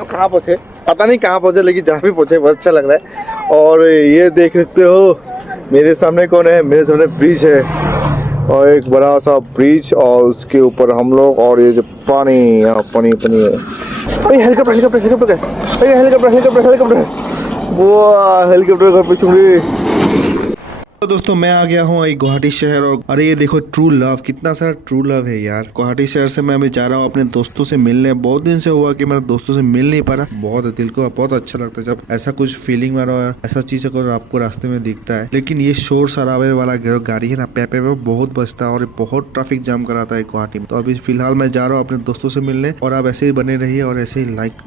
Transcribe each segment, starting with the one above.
लोग कहाँ पहुँचे, पता नहीं कहाँ पहुँचे, लेकिन जहाँ भी पहुँचे बहुत अच्छा लग रहा है। और ये देख सकते हो मेरे सामने कौन है, मेरे सामने ब्रिज है और एक बड़ा सा ब्रिज और उसके ऊपर हम लोग, और ये जो पानी, यहाँ पानी पानी है। Helicopter helicopter helicopter helicopter helicopter helicopter, वो हेलीकॉप्टर घर पे छुड़ी। तो दोस्तों मैं आ गया हूँ एक गुवाहाटी शहर और अरे ये देखो ट्रू लव, कितना सारा ट्रू लव है यार। गुवाहाटी शहर से मैं अभी जा रहा हूँ अपने दोस्तों से मिलने। बहुत दिन से हुआ कि मैं दोस्तों से मिल नहीं पा रहा। बहुत दिल को बहुत अच्छा लगता है जब ऐसा कुछ फीलिंग आ रहा है, ऐसा चीज अगर आपको रास्ते में दिखता है। लेकिन ये शोर शराबे वाला गाड़ी है ना, पे बहुत बजता है और बहुत ट्रैफिक जाम कराता है गुवाहाटी में। तो अभी फिलहाल मैं जा रहा हूँ अपने दोस्तों से मिलने और आप ऐसे ही बने रहिए और ऐसे ही लाइक।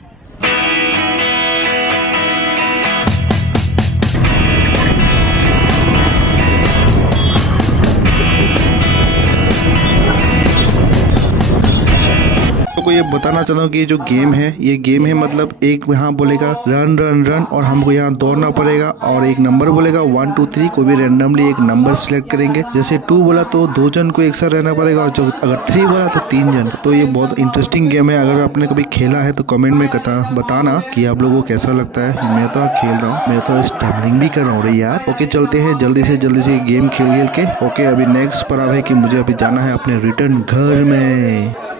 को ये बताना चाहता हूँ कि ये जो गेम है, ये गेम है मतलब एक यहाँ बोलेगा रन रन रन और हमको यहाँ दौड़ना पड़ेगा और एक नंबर बोलेगा 1 2 3, कोई भी रैंडमली एक नंबर सिलेक्ट करेंगे। जैसे 2 बोला तो 2 जन को एक साथ रहना पड़ेगा और जो अगर 3 बोला तो 3 जन। तो ये बहुत इंटरेस्टिंग गेम है। अगर आपने कभी खेला है तो कमेंट में बताना कि आप लोगों को कैसा लगता है। मैं तो खेल रहा हूँ, मैं तो स्टैमलिंग भी कर रहा हूँ यार। ओके चलते हैं जल्दी से गेम खेल के। ओके अभी नेक्स्ट पर है कि मुझे अभी जाना है अपने रिटर्न घर में।